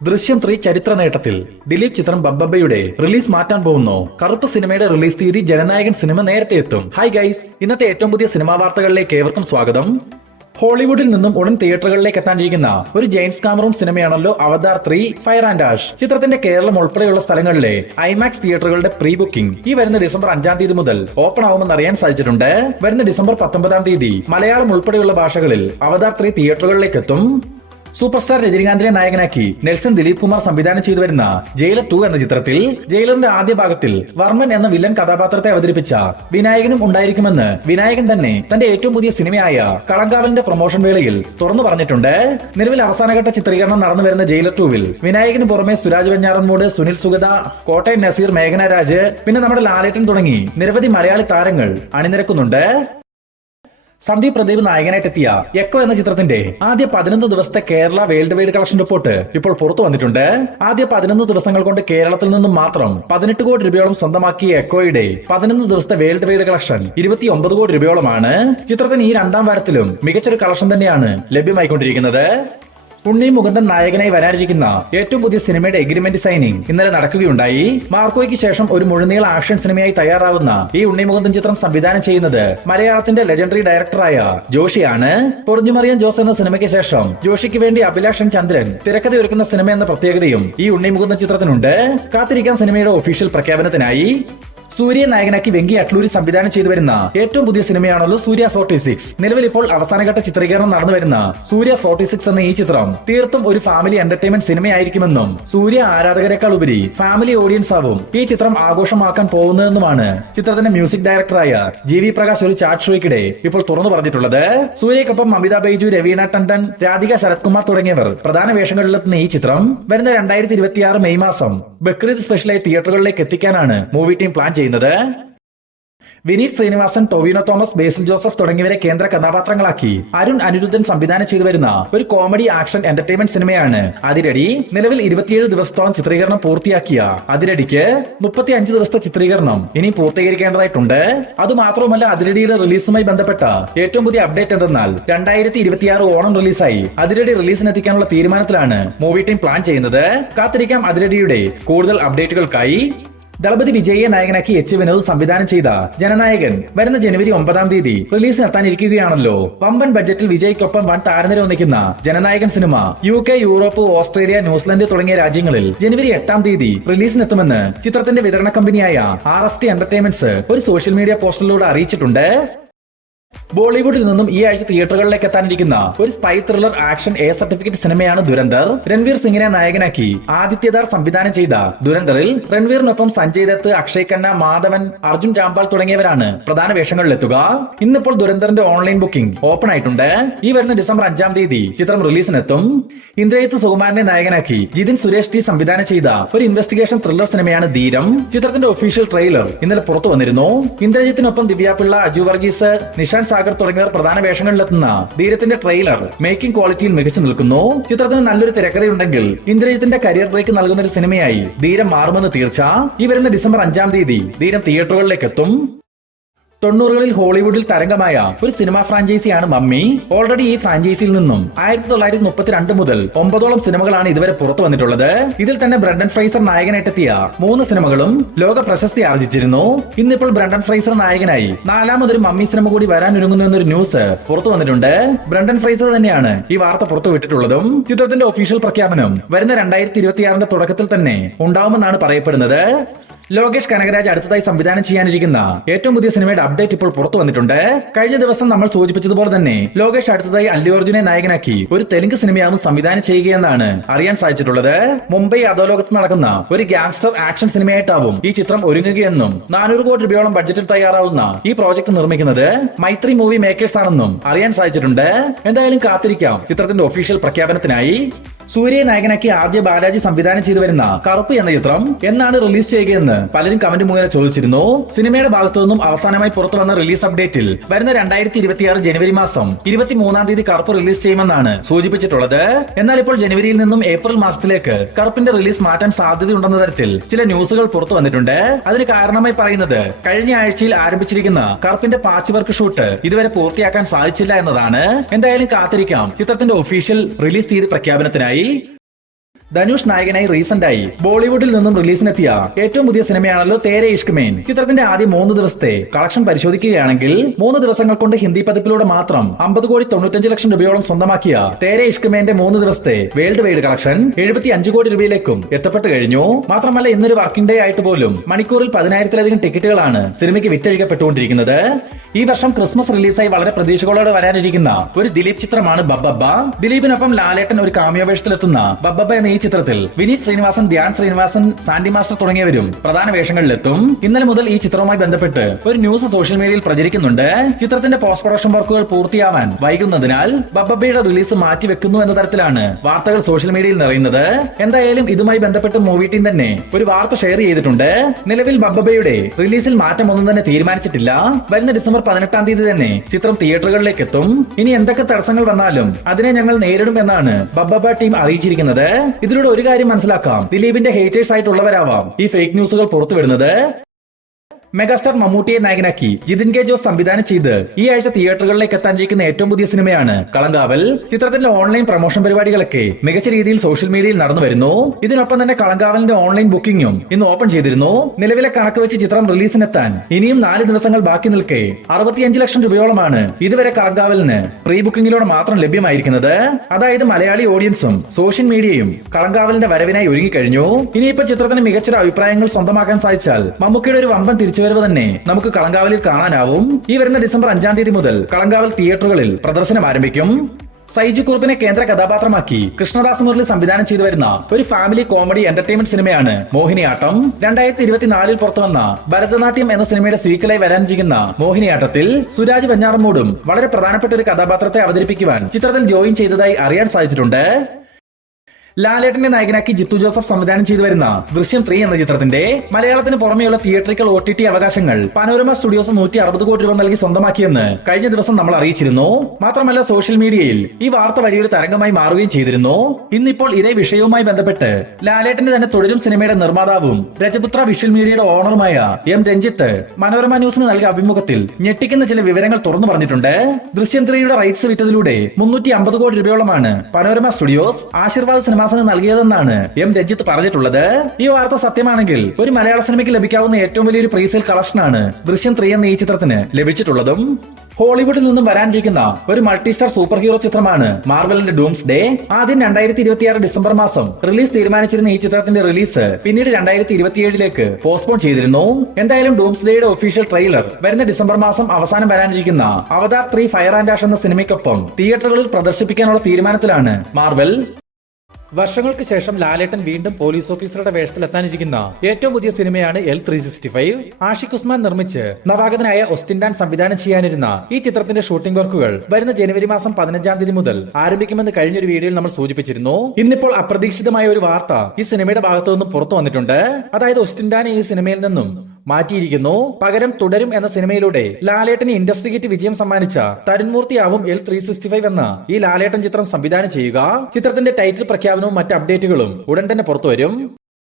ദൃശ്യം 3 ചരിത്ര നേട്ടത്തിൽ ദിലീപ് ചിത്രം ബബ്ബയുടെ റിലീസ് മാറ്റാൻ പോകുന്നു. കറുപ്പ് സിനിമയുടെ റിലീസ് തീയതി ജനനായകൻ സിനിമ നേരത്തെ എത്തും. ഹായ് ഗൈസ്, ഇന്നത്തെ ഏറ്റവും പുതിയ സിനിമാ വാർത്തകളിലേക്ക് ഏവർക്കും സ്വാഗതം. ഹോളിവുഡിൽ നിന്നും ഉടൻ തിയേറ്ററുകളിലേക്ക് എത്താനിരിക്കുന്ന ഒരു ജെയിംസ് കാമറൂൺ സിനിമയാണല്ലോ അവതാർ 3 ഫയർ ആൻഡ് ആഷ്. ചിത്രത്തിന്റെ കേരളം ഉൾപ്പെടെയുള്ള സ്ഥലങ്ങളിലെ ഐമാക്സ് തിയേറ്ററുകളുടെ പ്രീ ബുക്കിംഗ് ഈ വരുന്ന ഡിസംബർ 5-ാം തീയതി മുതൽ ഓപ്പൺ ആവുമെന്ന് അറിയാൻ സാധിച്ചിട്ടുണ്ട്. വരുന്ന ഡിസംബർ 19-ാം തീയതി മലയാളം ഉൾപ്പെടെയുള്ള ഭാഷകളിൽ അവതാർ 3 തിയേറ്ററുകളിലേക്ക് എത്തും. സൂപ്പർ സ്റ്റാർ രജനീകാന്തിനെ നായകനാക്കി നെൽസൺ ദിലീപ് കുമാർ സംവിധാനം ചെയ്തു വരുന്ന ജയിലർ 2 എന്ന ചിത്രത്തിൽ ജയിലറിന്റെ ആദ്യ ഭാഗത്തിൽ വർമ്മൻ എന്ന വില്ലൻ കഥാപാത്രത്തെ അവതരിപ്പിച്ച വിനായകനും ഉണ്ടായിരിക്കുമെന്ന് വിനായകൻ തന്നെ തന്റെ ഏറ്റവും പുതിയ സിനിമയായ കളങ്കാവലിന്റെ പ്രൊമോഷൻ വേളയിൽ തുറന്നു പറഞ്ഞിട്ടുണ്ട്. നിലവിൽ അവസാനഘട്ട ചിത്രീകരണം നടന്നു വരുന്ന ജയിലർ 2-വിൽ വിനായകന് പുറമെ സുരാജ് വെഞ്ഞാറമ്മൂട്, സുനിൽ സുഗത, കോട്ടയം നസീർ, മേഘന രാജ്, പിന്നെ നമ്മുടെ ലാലേട്ടൻ തുടങ്ങി നിരവധി മലയാളി താരങ്ങൾ അണിനിരക്കുന്നുണ്ട്. സന്ദീപ് പ്രദീപ് നായകനായിട്ടെത്തിയ എക്കോ എന്ന ചിത്രത്തിന്റെ ആദ്യ 11 ദിവസത്തെ Kerala world wide collection report ഇപ്പോൾ പുറത്തു വന്നിട്ടുണ്ട്. ആദ്യ 11 ദിവസങ്ങൾ കൊണ്ട് കേരളത്തിൽ നിന്നും മാത്രം 18 കോടി രൂപയോളം സ്വന്തമാക്കിയ എക്കോയുടെ 11 ദിവസത്തെ വേൾഡ് വൈഡ് കളക്ഷൻ 29 കോടി രൂപയോളമാണ്. ചിത്രത്തിന് ഈ രണ്ടാം വാരത്തിലും മികച്ചൊരു കളക്ഷൻ തന്നെയാണ് ലഭ്യമായിക്കൊണ്ടിരിക്കുന്നത്. ഉണ്ണി മുകുന്ദൻ നായകനായി വരാനിരിക്കുന്ന ഏറ്റവും പുതിയ സിനിമയുടെ എഗ്രിമെന്റ് സൈനിങ് ഇന്നലെ നടക്കുകയുണ്ടായി. മാർക്കോയ്ക്ക് ശേഷം ഒരു മുഴുനീള ആക്ഷൻ സിനിമയായി തയ്യാറാവുന്ന ഈ ഉണ്ണി മുകുന്ദൻ ചിത്രം സംവിധാനം ചെയ്യുന്നത് മലയാളത്തിന്റെ ലെജൻഡറി ഡയറക്ടറായ ജോഷിയാണ്. പൊറിഞ്ഞുമറിയൻ ജോസ് എന്ന സിനിമയ്ക്ക് ശേഷം ജോഷിക്ക് വേണ്ടി അഭിലാഷൻ ചന്ദ്രൻ തിരക്കഥയൊരുക്കുന്ന സിനിമ എന്ന പ്രത്യേകതയും ഈ ഉണ്ണി മുകുന്ദൻ ചിത്രത്തിനുണ്ട്. കാത്തിരിക്കാൻ സിനിമയുടെ ഒഫീഷ്യൽ പ്രഖ്യാപനത്തിനായി. സൂര്യ നായകനാക്കി വെങ്കി അട്ലൂരി സംവിധാനം ചെയ്തു വരുന്ന ഏറ്റവും പുതിയ സിനിമയാണല്ലോ സൂര്യ 46. നിലവിൽ ഇപ്പോൾ അവസാനഘട്ട ചിത്രീകരണം നടന്നു വരുന്ന സൂര്യ 46 എന്ന ഈ ചിത്രം തീർത്തും ഒരു ഫാമിലി എന്റർടൈൻമെന്റ് സിനിമയായിരിക്കുമെന്നും സൂര്യ ആരാധകരെക്കാൾ ഉപരി ഫാമിലി ഓഡിയൻസ് ആവും ഈ ചിത്രം ആഘോഷമാക്കാൻ പോകുന്നതെന്നുമാണ് ചിത്രത്തിന്റെ മ്യൂസിക് ഡയറക്ടറായ GV പ്രകാശ് ഒരു ചാറ്റ് ഷോയ്ക്കിടെ ഇപ്പോൾ തുറന്നു പറഞ്ഞിട്ടുള്ളത്. സൂര്യക്കൊപ്പം മമിത ബൈജു, രവീണ ടണ്ടൻ, രാധിക ശരത് കുമാർ തുടങ്ങിയവർ പ്രധാന വേഷങ്ങളിലെത്തുന്ന ഈ ചിത്രം വരുന്ന 2026 മെയ് മാസം ബക്രീദ് സ്പെഷ്യലായി തിയേറ്ററുകളിലേക്ക് എത്തിക്കാനാണ് മൂവി ടീം പ്ലാൻ ചെയ്യുന്നത്. വിനീത് ശ്രീനിവാസൻ, ടൊവിനോ തോമസ്, ബേസിൽ ജോസഫ് തുടങ്ങിയവരെ കേന്ദ്ര കഥാപാത്രങ്ങളാക്കി അരുൺ അനിരുദ്ധൻ സംവിധാനം ചെയ്തു വരുന്ന ഒരു കോമഡി ആക്ഷൻ എന്റർടൈൻമെന്റ് സിനിമയാണ് അതിരടി. നിലവിൽ 27 ദിവസത്തോളം ചിത്രീകരണം പൂർത്തിയാക്കിയ അതിരടിക്ക് 35 ദിവസത്തെ ചിത്രീകരണം ഇനി പൂർത്തീകരിക്കേണ്ടതായിട്ടുണ്ട്. അതുമാത്രവുമല്ല, അതിരടിയുടെ റിലീസുമായി ബന്ധപ്പെട്ട ഏറ്റവും പുതിയ അപ്ഡേറ്റ് എന്തെന്നാൽ 2026 ഓണം റിലീസായി അതിരടി റിലീസിനെത്തിക്കാനുള്ള തീരുമാനത്തിലാണ് മൂവി ടീം പ്ലാൻ ചെയ്യുന്നത്. കാത്തിരിക്കാം അതിരടിയുടെ കൂടുതൽ അപ്ഡേറ്റുകൾക്കായി. ദളപതി വിജയെ നായകനാക്കി വിനോദ് സംവിധാനം ചെയ്ത ജനനായകൻ വരുന്ന ജനുവരി 9-ാം തീയതി റിലീസിനെത്താനിരിക്കുകയാണല്ലോ. വമ്പൻ ബഡ്ജറ്റിൽ വിജയ്ക്കൊപ്പം വൻ താരനിര ഒന്നിക്കുന്ന ജനനായകൻ സിനിമ UK, യൂറോപ്പ്, ഓസ്ട്രേലിയ, ന്യൂസിലൻഡ് തുടങ്ങിയ രാജ്യങ്ങളിൽ ജനുവരി 8-ാം തീയതി റിലീസിനെത്തുമെന്ന് ചിത്രത്തിന്റെ വിതരണ കമ്പനിയായ RFT എന്റർടൈൻമെന്റ്സ് ഒരു സോഷ്യൽ മീഡിയ പോസ്റ്ററിലൂടെ അറിയിച്ചിട്ടുണ്ട്. ബോളിവുഡിൽ നിന്നും ഈ ആഴ്ച തിയേറ്ററുകളിലേക്ക് എത്താനിരിക്കുന്ന ഒരു സ്പൈ ത്രില്ലർ ആക്ഷൻ സർട്ടിഫിക്കറ്റ് സിനിമയാണ് ദുരന്തർ. രൺവീർ സിംഗിനെ നായകനാക്കി ആദിത്യദാർ സംവിധാനം ചെയ്ത ദുരന്തറിൽ രൺവീറിനൊപ്പം സഞ്ജയ് ദത്ത്, അക്ഷയ് ഖന്ന, മാധവൻ, അർജുൻ രാംപാൽ തുടങ്ങിയവരാണ് പ്രധാന വേഷങ്ങളിലെത്തുക. ഇന്നിപ്പോൾ ദുരന്തറിന്റെ ഓൺലൈൻ ബുക്കിംഗ് ഓപ്പൺ ആയിട്ടുണ്ട്. ഈ വരുന്ന ഡിസംബർ 5-ാം തീയതി ചിത്രം റിലീസിനെത്തും. ഇന്ദ്രജിത്ത് സുകുമാരനെ നായകനാക്കി ജിതിൻ സുരേഷ് ടി സംവിധാനം ചെയ്ത ഒരു ഇൻവെസ്റ്റിഗേഷൻ ത്രില്ലർ സിനിമയാണ് ധീരം. ചിത്രത്തിന്റെ ഒഫീഷ്യൽ ട്രെയിലർ ഇന്നലെ പുറത്തു വന്നിരുന്നു. ഇന്ദ്രജിത്തിനൊപ്പം ദിവ്യ പിള്ള, അജു വർഗീസ്, നിഷാൻ സാഗർ തുടങ്ങിയവർ പ്രധാന വേഷങ്ങളിലെത്തുന്ന ധീരത്തിന്റെ ട്രെയിലർ മേക്കിംഗ് ക്വാളിറ്റിയിൽ മികച്ചു നിൽക്കുന്നു. ചിത്രത്തിന് നല്ലൊരു തിരക്കഥയുണ്ടെങ്കിൽ ഇന്ദ്രജിത്തിന്റെ കരിയർ ബ്രേക്ക് നൽകുന്ന ഒരു സിനിമയായി ധീരം മാറുമെന്ന് തീർച്ച. ഈ വരുന്ന ഡിസംബർ 5-ാം തീയതി ധീരം തിയേറ്ററുകളിലേക്ക് എത്തും. 90കളിൽ ഹോളിവുഡിൽ തരംഗമായ ഒരു സിനിമാ ഫ്രാഞ്ചൈസിയാണ് മമ്മി. ഓൾറെഡി ഈ ഫ്രാഞ്ചൈസിയിൽ നിന്നും 1932 മുതൽ 9ഓളം സിനിമകളാണ് ഇതുവരെ പുറത്തു വന്നിട്ടുള്ളത്. ഇതിൽ തന്നെ ബ്രണ്ടൻ ഫ്രൈസർ നായകനായിട്ടെത്തിയ 3 സിനിമകളും ലോക പ്രശസ്തി ആർജിച്ചിരുന്നു. ഇന്നിപ്പോൾ ബ്രണ്ടൻ ഫ്രൈസർ നായകനായി 4ാമതൊരു മമ്മി സിനിമ കൂടി വരാനൊരുങ്ങുന്നു എന്നൊരു ന്യൂസ് പുറത്തു വന്നിട്ടുണ്ട്. ബ്രണ്ടൻ ഫ്രൈസർ തന്നെയാണ് ഈ വാർത്ത പുറത്തു വിട്ടിട്ടുള്ളതും. ചിത്രത്തിന്റെ ഒഫീഷ്യൽ പ്രഖ്യാപനം വരുന്ന 2026 തുടക്കത്തിൽ തന്നെ ഉണ്ടാവുമെന്നാണ് പറയപ്പെടുന്നത്. ലോകേഷ് കനകരാജ് അടുത്തതായി സംവിധാനം ചെയ്യാനിരിക്കുന്ന ഏറ്റവും പുതിയ സിനിമയുടെ അപ്ഡേറ്റ് ഇപ്പോൾ പുറത്തു വന്നിട്ടുണ്ട്. കഴിഞ്ഞ ദിവസം നമ്മൾ സൂചിപ്പിച്ചതുപോലെ തന്നെ ലോകേഷ് അടുത്തതായി അല്ലു അർജുനെ നായകനാക്കി ഒരു തെലുങ്ക് സിനിമയാവും സംവിധാനം ചെയ്യുകയെന്നാണ് അറിയാൻ സാധിച്ചിട്ടുള്ളത്. മുംബൈ അധോലോകത്ത് നടക്കുന്ന ഒരു ഗാങ്സ്റ്റർ ആക്ഷൻ സിനിമയായിട്ടാവും ഈ ചിത്രം ഒരുങ്ങുകയെന്നും 400 കോടി രൂപയോളം ബഡ്ജറ്റിൽ തയ്യാറാവുന്ന ഈ പ്രോജക്ട് നിർമ്മിക്കുന്നത് മൈത്രി മൂവി മേക്കേഴ്സ് ആണെന്നും അറിയാൻ സാധിച്ചിട്ടുണ്ട്. എന്തായാലും കാത്തിരിക്കാം ചിത്രത്തിന്റെ ഒഫീഷ്യൽ പ്രഖ്യാപനത്തിനായി. സൂര്യയെ നായകനാക്കി ആദ്യ ബാലാജി സംവിധാനം ചെയ്തു വരുന്ന കറുപ്പ് എന്ന ചിത്രം എന്നാണ് റിലീസ് ചെയ്യുകയെന്ന് പലരും കമന്റ് മുഖേന ചോദിച്ചിരുന്നു. സിനിമയുടെ ഭാഗത്തു നിന്നും അവസാനമായി പുറത്തു വന്ന റിലീസ് അപ്ഡേറ്റിൽ വരുന്ന 2026 ജനുവരി മാസം 23-ാം തീയതി കറുപ്പ് റിലീസ് ചെയ്യുമെന്നാണ് സൂചിപ്പിച്ചിട്ടുള്ളത്. എന്നാൽ ഇപ്പോൾ ജനുവരിയിൽ നിന്നും ഏപ്രിൽ മാസത്തിലേക്ക് കറുപ്പിന്റെ റിലീസ് മാറ്റാൻ സാധ്യതയുണ്ടെന്ന തരത്തിൽ ചില ന്യൂസുകൾ പുറത്തു വന്നിട്ടുണ്ട്. അതിന് കാരണമായി പറയുന്നത് കഴിഞ്ഞ ആഴ്ചയിൽ ആരംഭിച്ചിരിക്കുന്ന കറുപ്പിന്റെ പാച്ച് വർക്ക് ഷൂട്ട് ഇതുവരെ പൂർത്തിയാക്കാൻ സാധിച്ചില്ല എന്നതാണ്. എന്തായാലും കാത്തിരിക്കാം ചിത്രത്തിന്റെ ഒഫീഷ്യൽ റിലീസ് തീയതി പ്രഖ്യാപനത്തിനായി. ധനുഷ് നായകനായി റീസെന്റായി ബോളിവുഡിൽ നിന്നും റിലീസിനെത്തിയ ഏറ്റവും പുതിയ സിനിമയാണല്ലോ തേരെ ഇഷ്ക് മെയിൻ. ചിത്രത്തിന്റെ ആദ്യ 3 ദിവസത്തെ കളക്ഷൻ പരിശോധിക്കുകയാണെങ്കിൽ 3 ദിവസങ്ങൾ കൊണ്ട് ഹിന്ദി പതിപ്പിലൂടെ മാത്രം 50,95,00,000 രൂപയോളം സ്വന്തമാക്കിയ തേരെ ഇഷ്ക് മെയിന്റെ 3 ദിവസത്തെ വേൾഡ് വൈഡ് കളക്ഷൻ 75 കോടി രൂപയിലേക്കും എത്തപ്പെട്ടു കഴിഞ്ഞു. മാത്രമല്ല ഇന്നൊരു വർക്കിംഗ് ഡേ ആയിട്ട് പോലും മണിക്കൂറിൽ 10,000-ലധികം ടിക്കറ്റുകളാണ് സിനിമയ്ക്ക് വിറ്റഴിക്കപ്പെട്ടുകൊണ്ടിരിക്കുന്നത്. ഈ വർഷം ക്രിസ്മസ് റിലീസായി വളരെ പ്രതീക്ഷകളോടെ വരാനിരിക്കുന്ന ഒരു ദിലീപ് ചിത്രമാണ് ബബ്ബബ്ബ. ദിലീപിനൊപ്പം ലാലേട്ടൻ ഒരു കാമിയോ വേഷത്തിലെത്തുന്ന ബബ്ബബ്ബ എന്ന ഈ ചിത്രത്തിൽ വിനീത് ശ്രീനിവാസൻ, ധ്യാൻ ശ്രീനിവാസൻ, സാൻഡി മാസ്റ്റർ തുടങ്ങിയവരും പ്രധാന വേഷങ്ങളിലെത്തും. ഇന്നലെ മുതൽ ഈ ചിത്രവുമായി ബന്ധപ്പെട്ട് ഒരു ന്യൂസ് സോഷ്യൽ മീഡിയയിൽ പ്രചരിക്കുന്നുണ്ട്. ചിത്രത്തിന്റെ പോസ്റ്റ് പ്രൊഡക്ഷൻ വർക്കുകൾ പൂർത്തിയാവാൻ വൈകുന്നതിനാൽ ബബ്ബബ്ബയുടെ റിലീസ് മാറ്റിവെക്കുന്നു എന്ന തരത്തിലാണ് വാർത്തകൾ സോഷ്യൽ മീഡിയയിൽ നിറയുന്നത്. എന്തായാലും ഇതുമായി ബന്ധപ്പെട്ട് മൂവി ടീം തന്നെ ഒരു വാർത്ത ഷെയർ ചെയ്തിട്ടുണ്ട്. നിലവിൽ ബബ്ബബ്ബയുടെ റിലീസിൽ മാറ്റമൊന്നും തന്നെ തീരുമാനിച്ചിട്ടില്ല. വരുന്ന ഡിസംബർ 18-ാം തീയതി തന്നെ ചിത്രം തിയേറ്ററുകളിലേക്ക് എത്തും. ഇനി എന്തൊക്കെ തടസ്സങ്ങൾ വന്നാലും അതിനെ ഞങ്ങൾ നേരിടും എന്നാണ് ബബ്ബബ്ബ ടീം അറിയിച്ചിരിക്കുന്നത്. ഇതിലൂടെ ഒരു കാര്യം മനസ്സിലാക്കാം, ദിലീപിന്റെ ഹേറ്റേഴ്സ് ആയിട്ടുള്ളവരാവാം ഈ ഫേക്ക് ന്യൂസുകൾ പുറത്തുവിടുന്നത്. മെഗാസ്റ്റാർ മമ്മൂട്ടിയെ നായകനാക്കി ജിതിൻ കെ ജോസ് സംവിധാനം ചെയ്ത് ഈ ആഴ്ച തിയേറ്ററുകളിലേക്ക് എത്താനിരിക്കുന്ന ഏറ്റവും പുതിയ സിനിമയാണ് കളങ്കാവൽ. ചിത്രത്തിന്റെ ഓൺലൈൻ പ്രൊമോഷൻ പരിപാടികളൊക്കെ മികച്ച രീതിയിൽ സോഷ്യൽ മീഡിയയിൽ നടന്നു വരുന്നു. ഇതിനൊപ്പം തന്നെ കളങ്കാവലിന്റെ ഓൺലൈൻ ബുക്കിംഗും ഇന്ന് ഓപ്പൺ ചെയ്തിരുന്നു. നിലവിലെ കണക്ക് വെച്ച് ചിത്രം റിലീസിനെത്താൻ ഇനിയും 4 ദിവസങ്ങൾ ബാക്കി നിൽക്കെ 65 ലക്ഷം രൂപയോളമാണ് ഇതുവരെ കളങ്കാവലിന് പ്രീ ബുക്കിംഗിലൂടെ മാത്രം ലഭ്യമായിരിക്കുന്നത്. അതായത് മലയാളി ഓഡിയൻസും സോഷ്യൽ മീഡിയയും കളങ്കാവലിന്റെ വരവിനായി ഒരുങ്ങിക്കഴിഞ്ഞു. ഇനിയിപ്പോ ചിത്രത്തിന് മികച്ചൊരു അഭിപ്രായങ്ങൾ സ്വന്തമാക്കാൻ സാധിച്ചാൽ മമ്മൂക്കയുടെ ഒരു വമ്പൻ തിരിച്ചുവരവ് തന്നെ നമുക്ക് കളങ്കാവലിൽ കാണാനാവും. ഈ വരുന്ന ഡിസംബർ 5-ാം തീയതി മുതൽ കളങ്കാവൽ തിയേറ്ററുകളിൽ പ്രദർശനം ആരംഭിക്കും. സൈജു കുറുപ്പിനെ കേന്ദ്ര കഥാപാത്രമാക്കി കൃഷ്ണദാസ് മുരളി സംവിധാനം ചെയ്തു വരുന്ന ഒരു ഫാമിലി കോമഡി എന്റർടൈൻമെന്റ് സിനിമയാണ് മോഹിനിയാട്ടം. 2024-ൽ പുറത്തുവന്ന ഭരതനാട്യം എന്ന സിനിമയുടെ സീക്വലായി വരാനിരിക്കുന്ന മോഹിനിയാട്ടത്തിൽ സുരാജ് വെഞ്ഞാറമ്മൂടും വളരെ പ്രധാനപ്പെട്ട ഒരു കഥാപാത്രത്തെ അവതരിപ്പിക്കുവാൻ ചിത്രത്തിൽ ജോയിൻ ചെയ്തതായി അറിയാൻ സാധിച്ചിട്ടുണ്ട്. ലാലേട്ടനെ നായകനാക്കി ജിത്തു ജോസഫ് സംവിധാനം ചെയ്തു വരുന്ന ദൃശ്യം 3 എന്ന ചിത്രത്തിന്റെ മലയാളത്തിന് പുറമെയുള്ള തിയേറ്ററിക്കൽ OTT അവകാശങ്ങൾ പനോരമ സ്റ്റുഡിയോസ് 160 കോടി രൂപ നൽകി സ്വന്തമാക്കിയെന്ന് കഴിഞ്ഞ ദിവസം നമ്മൾ അറിയിച്ചിരുന്നു. മാത്രമല്ല സോഷ്യൽ മീഡിയയിൽ ഈ വാർത്ത വലിയൊരു തരംഗമായി മാറുകയും ചെയ്തിരുന്നു. ഇന്നിപ്പോൾ ഇതേ വിഷയവുമായി ബന്ധപ്പെട്ട് ലാലേട്ടന്റെ തന്നെ തുടരും സിനിമയുടെ നിർമ്മാതാവും രജപുത്ര വിഷ്വൽ മീഡിയയുടെ ഓണറുമായ M രഞ്ജിത്ത് മനോരമ ന്യൂസിന് നൽകിയ അഭിമുഖത്തിൽ ഞെട്ടിക്കുന്ന ചില വിവരങ്ങൾ തുറന്നു പറഞ്ഞിട്ടുണ്ട്. ദൃശ്യം 3യുടെ റൈറ്റ്സ് വിറ്റതിലൂടെ 350 കോടി രൂപയോളമാണ് പനോരമ സ്റ്റുഡിയോസ് ആശീർവാദ് സിനിമ നൽകിയതെന്നാണ് M രഞ്ജിത്ത് പറഞ്ഞിട്ടുള്ളത്. ഈ വാർത്ത സത്യമാണെങ്കിൽ ഒരു മലയാള സിനിമയ്ക്ക് ലഭിക്കാവുന്ന ഏറ്റവും വലിയൊരു പ്രീസെയിൽ കളക്ഷനാണ് ദൃശ്യം 3 എന്ന ഈ ചിത്രത്തിന് ലഭിച്ചിട്ടുള്ളതും. ഹോളിവുഡിൽ നിന്നും വരാനിരിക്കുന്ന ഒരു മൾട്ടിസ്റ്റാർ സൂപ്പർ ഹീറോ ചിത്രമാണ് മാർവലിന്റെ ഡൂംസ് ഡേ. ആദ്യം 2026 ഡിസംബർ മാസം റിലീസ് തീരുമാനിച്ചിരുന്ന ഈ ചിത്രത്തിന്റെ റിലീസ് പിന്നീട് 2027ലേക്ക് പോസ്റ്റ്പോൺ ചെയ്തിരുന്നു. എന്തായാലും ഡൂംസ് ഡേയുടെ ഒഫീഷ്യൽ ട്രെയിലർ വരുന്ന ഡിസംബർ മാസം അവസാനം വരാനിരിക്കുന്ന അവതാർ 3 ഫയർ ആൻഡ് ആഷ് എന്ന സിനിമയ്ക്കൊപ്പം തിയേറ്ററുകളിൽ പ്രദർശിപ്പിക്കാനുള്ള തീരുമാനത്തിലാണ് മാർവൽ. വർഷങ്ങൾക്ക് ശേഷം ലാലേട്ടൻ വീണ്ടും പോലീസ് ഓഫീസറുടെ വേഷത്തിലെത്താനിരിക്കുന്ന ഏറ്റവും പുതിയ സിനിമയാണ് L365. ആഷിഖ് ഉസ്മാൻ നിർമ്മിച്ച് നവാഗതനായ ഓസ്റ്റിൻ ഡാൻ സംവിധാനം ചെയ്യാനിരുന്ന ഈ ചിത്രത്തിന്റെ ഷൂട്ടിംഗ് വർക്കുകൾ വരുന്ന ജനുവരി മാസം 15-ാം തീയതി മുതൽ ആരംഭിക്കുമെന്ന് കഴിഞ്ഞൊരു വീഡിയോയിൽ നമ്മൾ സൂചിപ്പിച്ചിരുന്നു. ഇന്നിപ്പോൾ അപ്രതീക്ഷിതമായ ഒരു വാർത്ത ഈ സിനിമയുടെ ഭാഗത്തു നിന്നും പുറത്തു വന്നിട്ടുണ്ട്. അതായത് ഓസ്റ്റിൻ ഡാനെ ഈ സിനിമയിൽ നിന്നും മാറ്റിയിരിക്കുന്നു. പകരം തുടരും എന്ന സിനിമയിലൂടെ ലാലേട്ടന് ഇൻഡസ്ട്രി ഹിറ്റ് വിജയം സമ്മാനിച്ച തരുൺമൂർത്തിയാവും L365 എന്ന ഈ ലാലേട്ടൻ ചിത്രം സംവിധാനം ചെയ്യുക. ചിത്രത്തിന്റെ ടൈറ്റിൽ പ്രഖ്യാപനവും മറ്റ് അപ്ഡേറ്റുകളും ഉടൻ തന്നെ പുറത്തുവരും.